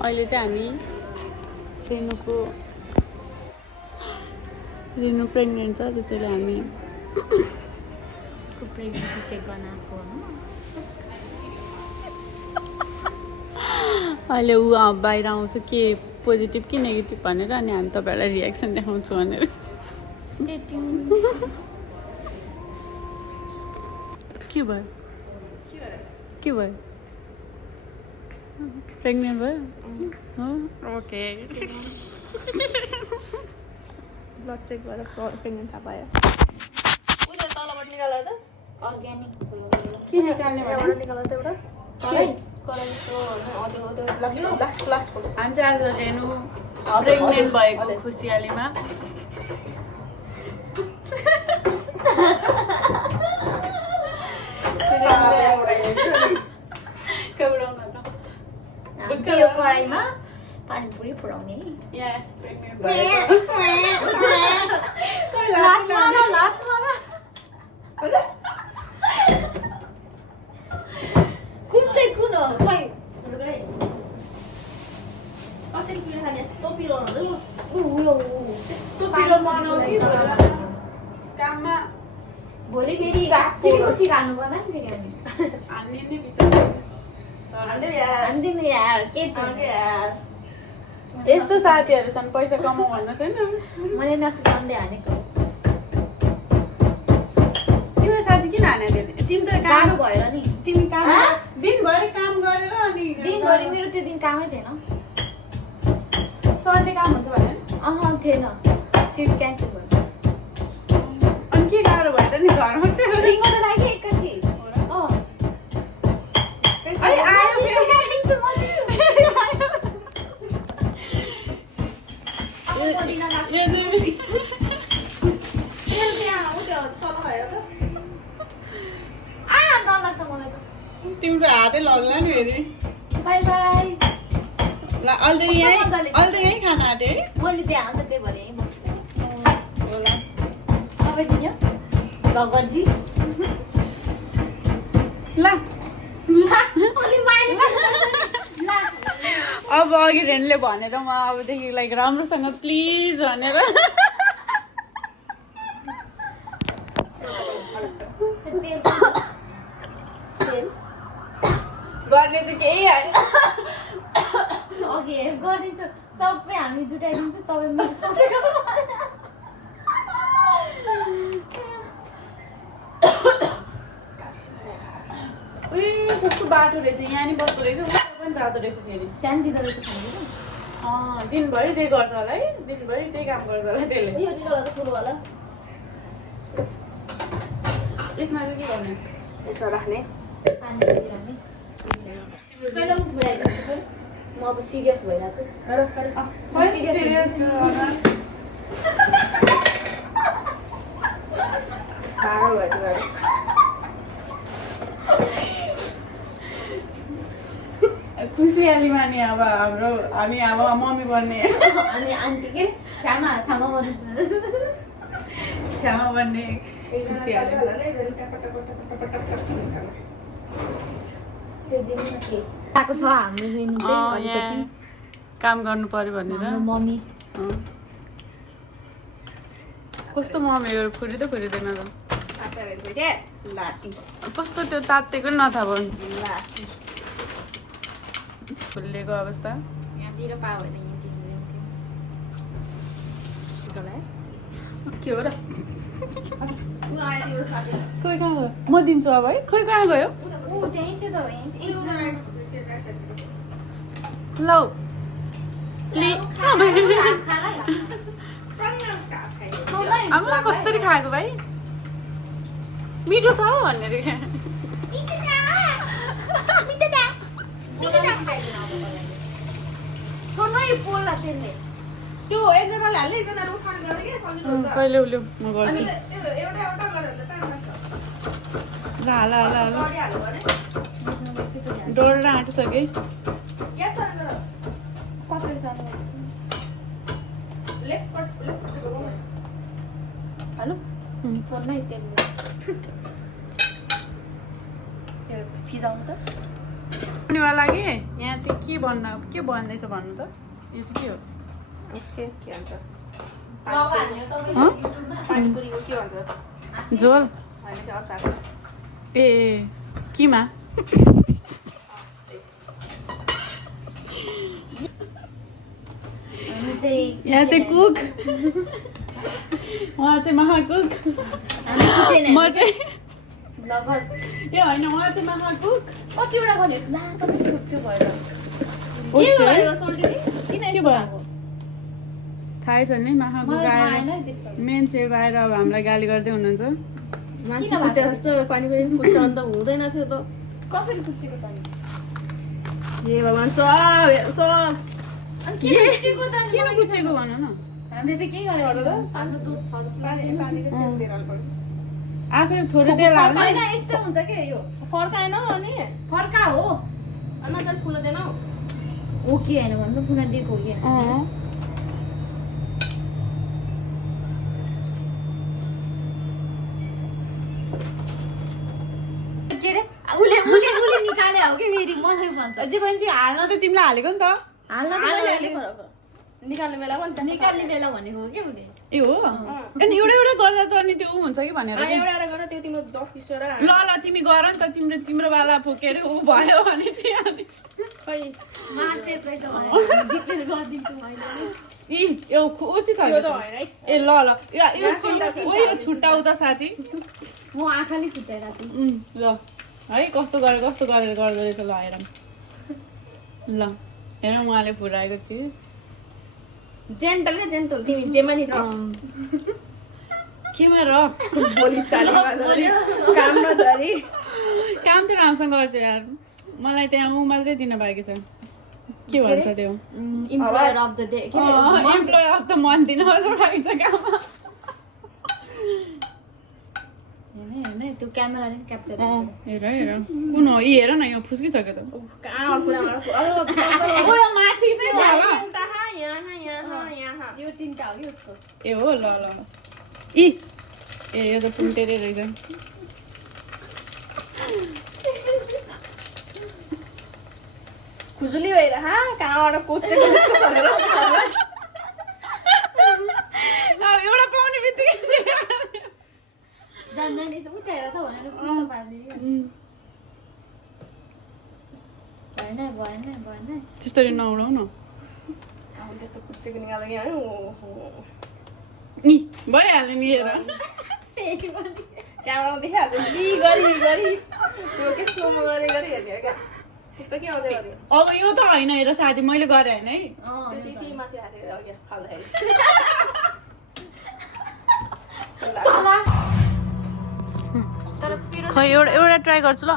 अहिले चाहिँ हामी रेनु प्रेग्नेन्ट छ त्यसैले हामी उसको प्रेग्नेन्सी चेक गर्न आएको हो अहिले ऊ बाहिर आउँछ के पोजिटिभ कि नेगेटिभ भनेर अनि हामी तपाईँहरूलाई रियाक्सन देखाउँछु भनेर के भयो प्रेग्नेन्ट भयो ओके ब्लड चेक गरेर प्रेग्नेन्ट थाहा पायो उयो तलबाट निकाल्दा त अर्ग्यानिक के निकाल्ने एउटा निकाल्दा त एउटा कलाई लास्ट हामी चाहिँ आज रेनु प्रेग्नेन्ट भएको खुसियालीमा यो कराईमा पानीपुरी पुऱ्याउने कुन चाहिँ कुन हो खै भोलि फेरि खुसी खानु पर्दैन नि फेरि हामी हान्दिनु यार के छ यस्तो साथीहरू छन् पैसा कमाउ भन्नु छैन मैले नक्सी सन्डे हानेको तिम्रो साथी किन हाने तिमी त गाह्रो भएर नि तिमी काम दिनभरि काम गरेर अनि दिनभरि मेरो त्यो दिन कामै थिएन सन्डे काम हुन्छ भने थिएन सिट क्यान्सल भयो अनि के गाह्रो भएर नि घरमा रिङ्गो लाग्यो एक्कासी तिम्रो हातै लग्ला नि फेरि बाई बाई अहिले त यहीँ खाना आँट्यो है मैले त्यहाँ अन्त त्यही भएर यहीँ बस्छु होला तपाईँ दिन्यो भगवतजी अब अघि रेनले भनेर म अबदेखि लाइक राम्रोसँग प्लिज भनेर गर्ने चाहिँ केही हाल्यो ओके गरिदिन्छु सबै हामी जुटाइदिन्छु तपाईँ मिक्स कस्तो बाटो रहेछ यहाँ नि बस्दो रहेछ उता पनि जाँदो रहेछ फेरि त्यहाँ दिँदो रहेछ खानु दिनभरि त्यही गर्छ होला है दिनभरि त्यही काम गर्छ होला त्यसले यो निकाल्दा त ठुलो होला यसमा चाहिँ के गर्ने यसो राख्ने पानी दिइरहने कहिले म फुलाइदिन्छु फेरि म अब सिरियस भइरहेको छु सिरियस टाढो भयो खुसियालीमा नि अब हामी अब मम्मी बन्ने अनि आन्टी के छ्यामा बन्ने खुसियाली त्यो दिन आएको छ हाम्रो रेनु चाहिँ अलिकति काम गर्नु पर्यो भनेर हाम्रो मम्मी कस्तो मम्मीहरू फुरिँदैन त कस्तो त्यो तातेको नथा भन्नु फुलेको अवस्था यहाँतिर पायो भने के हो र खोइ कहाँ गयो म दिन्छु अब है खोइ कहाँ गयो त्यहीँ थियो त ल आमा कस्तरी खाएको भाइ मिठो छ भनेर त्यो एकजनाले हाल्ने एकजनाले उठाउने गर्ने के सजिलो हुन्छ कहिले उल्यो म गर्छु अनि एउटा गरेर त टाइम लाग्छ ल हाल गरिहाल्नु भने डोर आँटिसके ग्यास सर्नु कसरी सर्नु लेफ्ट हेलो छोड्न है त्यसले त्यो फिजाउनु त आउनेवाला कि यहाँ चाहिँ के बन्दैछ भन्नु त यो चाहिँ के हो उसके के भन्छ हँ? पानीपुरीको के भन्छ झोल होइन त्यो अचार ए किमा हामी चाहिँ यहाँ चाहिँ कुक उहाँ चाहिँ महाकुक हामी किचन म चाहिँ ब्लगर ए होइन उहाँ चाहिँ महाकुक कतिवटा गर्ने ला सबै त्यो भएर ओके। किन के यस्तो भयो? भएको थाहै छ नि महाकुक मलाई थाहा आएर होइन त्यस्तो मेन सेफ आएर अब हामीलाई गाली गर्दै हुनुहुन्छ मान्छे कुच्चा जस्तो पानीपुरी कुच्चा अन्त हुँदैन थियो त कसरी पुच्चेको त नि हे भगवान् सब सब अनि किन पुच्चेको त नि किन कुचेको भन न हामीले त के गर्यो आफ्नो दोस्त छ जस्तो लाग्यो आफै थोरै तेल हाल्नु होइन यस्तो हुन्छ के यो फर्काएन अनि फर्का हो अनजन फुल दिएनौ हो कि होइन भन्नु पुनः दिएको हो कि होइन? के अरे उसले निकाले हो कि फेरि मलाई भन्छ अझै पनि त्यो हाल्न त तिमीलाई हालेको नि त हाल्न त हाल्ने फरक निकाल्ने बेला भन्छ निकाल्ने बेला भनेको हो कि उसले ए हो अनि एउटा एउटा गर्दा त अनि त्यो ऊ हुन्छ कि भनेर नि। एउटा एउटा गरेर त्यो तिम्रो 10 20 वटा ल ल तिमी गर नि त तिम्रो वाला फुकेर ऊ भयो भने चाहिँ अनि खै मार्चे रहेछ भने डिक्लेयर गरिदिन्छु मैले इ यो उसी छ त्यो त होइन है ए ल ल यो छुट्टाउ त साथी म आँखाले छुट्याएर चाहिँ ल है कस्तो गरेर गर्दो रहेछ ल हेर ल हेर उहाँले फुराएको चिज जेन्टल के जेन्टल तिमी जेमा नि र केमा र बोली चाली काम नगरी काम त राम्रोसँग गर्छ यार मलाई त्यहाँ ऊ मात्रै दिन बाँकी छ के भन्छ त्यो इम्प्लोयर अफ द डे के अरे इम्प्लोय अफ द मन्थ दिन मात्रै बाँकी छ काम हैन त्यो क्यामेराले पनि क्याप्चर हेर कुन हो यी हेर न यो फुस्किसक्यो त कहाँ कुरामा ओ यो माथि नै छ ल यहाँ यो तिनटा हो कि उसको ए हो ल ल इ ए यो त फुन्टेरै रहेछ खुजुली भएर कहाँबाट कोचेको उसको सरेर अब एउटा पाउने बित्तिकै जान्दा नि उठाएर त भनेर कस्तो पार्ने भएन त्यस्तरी नउडाउ न त्यस्तो कुचेको निकाल्दा यहाँ इ भइहाल्यो नि हेर फेरि पनि क्यामेरामा देखिहाल्छ गरी त्यो के स्लोमा गरी हेर्ने क्या त्यो के आउँदै गर्यो अब यो त होइन हेर साथी मैले गरेँ होइन है त्यति माथि हालेर अघि फाल्दाखेरि खै एउटा ट्राई गर्छु ल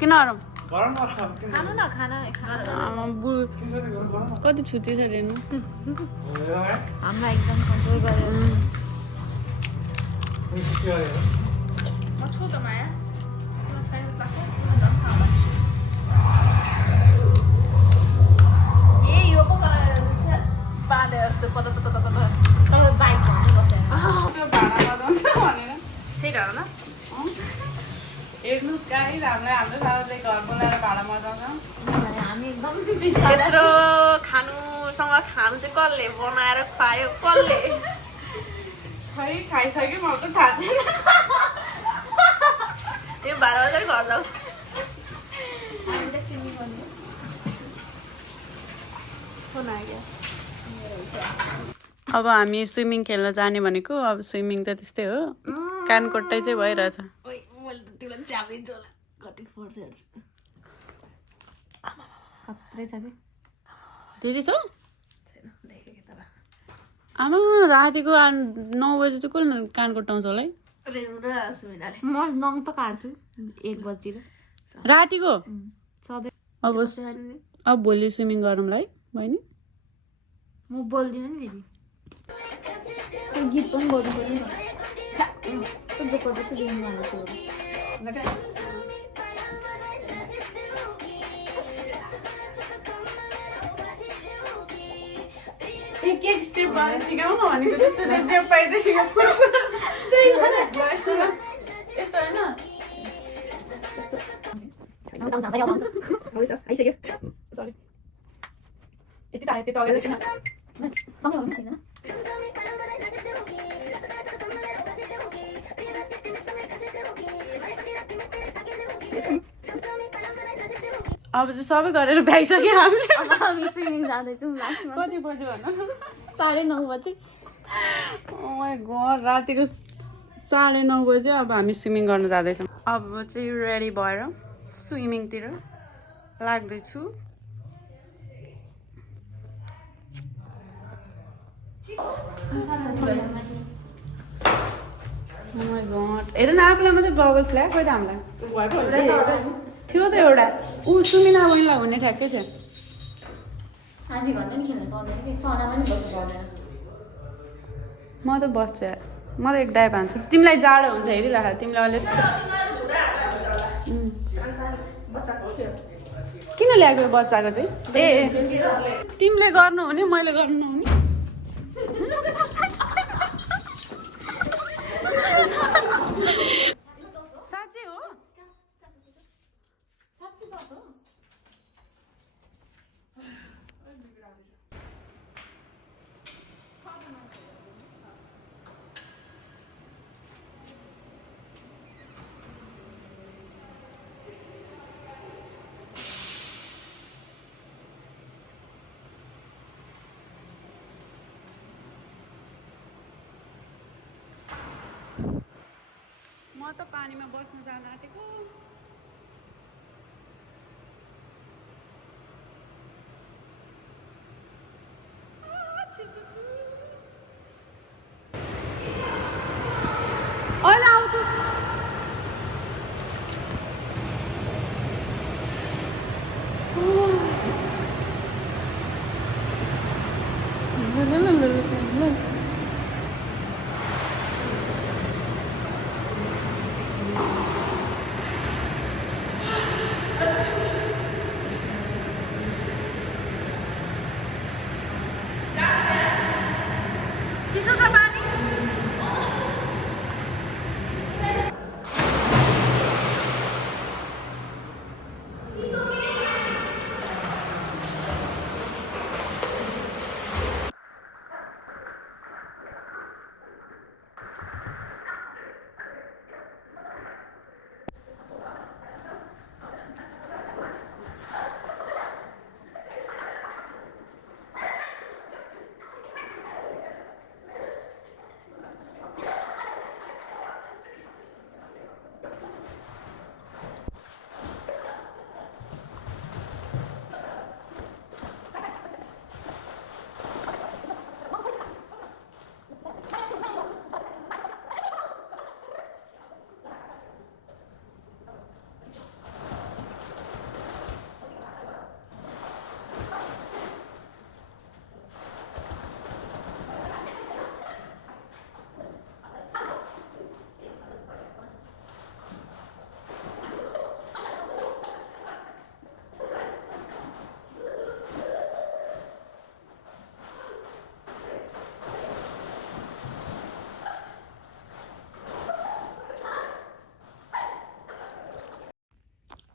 किन हरम खानु न खाना आमा बुढो कति छुट्टी छ हेर्नु हामीलाई एकदम कन्ट्रोल गरेर म छु त माया छैन जस्तो लाग्छ यो पो बाँधे जस्तो पत बाइक भन्नु त्यही घर न हेर्नुहोस् गाई हाम्रो साथीले घर बोलाएर भाडा मजाउँछ हामी एकदम त्यत्रो खानुसँग खानु चाहिँ कसले बनाएर खुवायो कसले खै खाइसक्यो म त थाहा छैन यो भाडा बजार घर जाऊ हामी त स्विमिङ गर्ने फोन आइयो अब हामी स्विमिङ खेल्न जाने भनेको अब स्विमिङ त त्यस्तै हो कानकोट्टै चाहिँ भइरहेछ मैले त तिमीलाई च्यापिदिन्छु होला कति फोर्स हेर्छु खत्रै छ कि धेरै छ छैन देखेँ कि तर आमा रातिको 9 बजी चाहिँ कसले कान कोट्टाउँछ होला है रेणु र सुमिनाले म नङ त काट्छु 1 बजीतिर रातिको सधैँ अब भोलि स्विमिङ गरौँला है बहिनी म बोल्दिनँ नि फेरि त्यो गीत पनि बोल्नु पर्यो नि कस्तो दुःख जस्तो दिनु भनेको एक स्टेप गर्न सिकाउन भनेको जस्तो जे पाइदेखिको यस्तो होइन आउँदैछ आइसक्यो सरी यति त आयो त्यो त अगाडि किन सँगै गर्नु नि अब चाहिँ सबै गरेर भ्याइसक्यो हामीले अब हामी स्विमिङ जाँदैछौँ लास्टमा कति बज्यो भन 9:30 बजे घर रातिको 9:30 बजे अब हामी स्विमिङ गर्न जाँदैछौँ अब चाहिँ रेडी भएर स्विमिङतिर लाग्दैछु हेर न आफूलाई मात्रै गगल्स ल्यायो खोइ त हामीलाई थियो त एउटा ऊ सुमिना बहिनीलाई हुने ठ्याक्कै थियो आधी घन्टा नि खेल्नु पाउँदैन कि सना पनि बस्नु पाउँदैन म त बस्छु यार म त एक डाइभ हान्छु तिमीलाई जाडो हुन्छ हेरिराख तिमीलाई अहिले किन ल्याएको बच्चाको चाहिँ ए तिमीले गर्नु हुने मैले गर्नु नहुने साँच्चै हो म त पानीमा बस्न जान आँटेको अहिले आउँछु चिसो छ पानी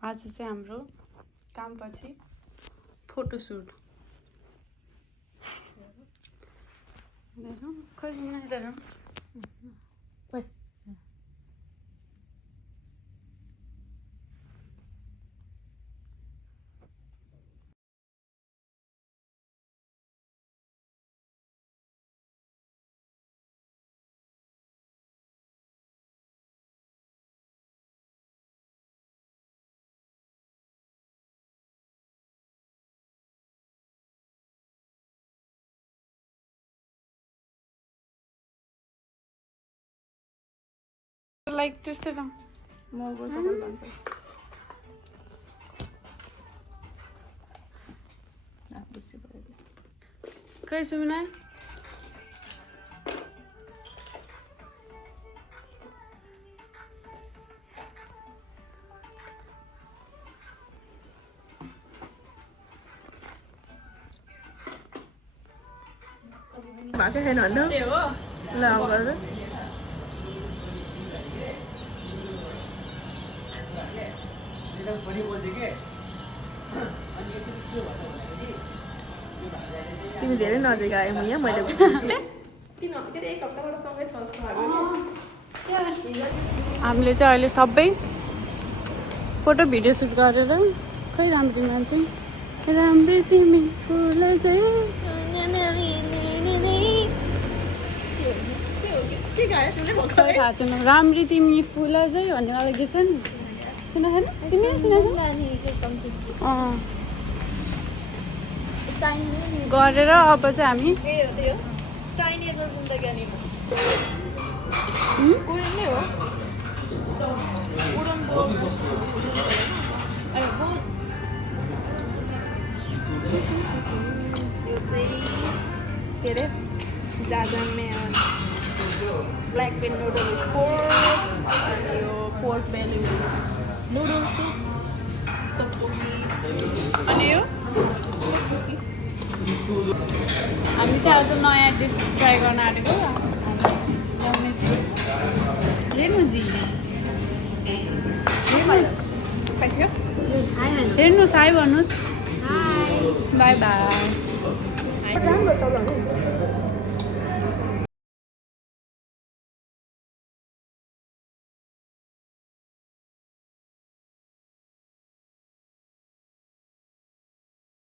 आज चाहिँ हाम्रो कामपछि फोटोसुट खै लाइक त्यस्तै र मगो सबैले भन्छ खै सुमिना भएको छैन भन्नु त्यही हो ल अब गर्नु तिमी धेरै नजिक आयो यहाँ मैले के अरे एक हप्ताबाट सँगै छ जस्तो लाग्यो हामीले चाहिँ अहिले सबै फोटो भिडियो सुट गरेर खै राम्री मान्छे राम्री तिमी फुल चाहिँ के गायो तिमीले भर्खर खै थाहा छैन राम्री तिमी फुल चाहिँ भन्ने वाला गीत छ नि सुनेको छैन तिमीले सुनेको गरेर अब चाहिँ हामी चाइनिज जिन्दगी नि कोरियन नै हो उडन यो चाहिँ के अरे जाजाम्यान ब्ल्याक बेन नुडल पोर्क अनि यो पोर्क बेली नुडल सुप अनि यो हामी चाहिँ आज नयाँ डिस ट्राई गर्न आँटेको ल्याउने चाहिँ रेणुजी हेर्नुहोस् हेर्नुहोस् हाई भन्नुहोस् बाई बाई राम्रो छ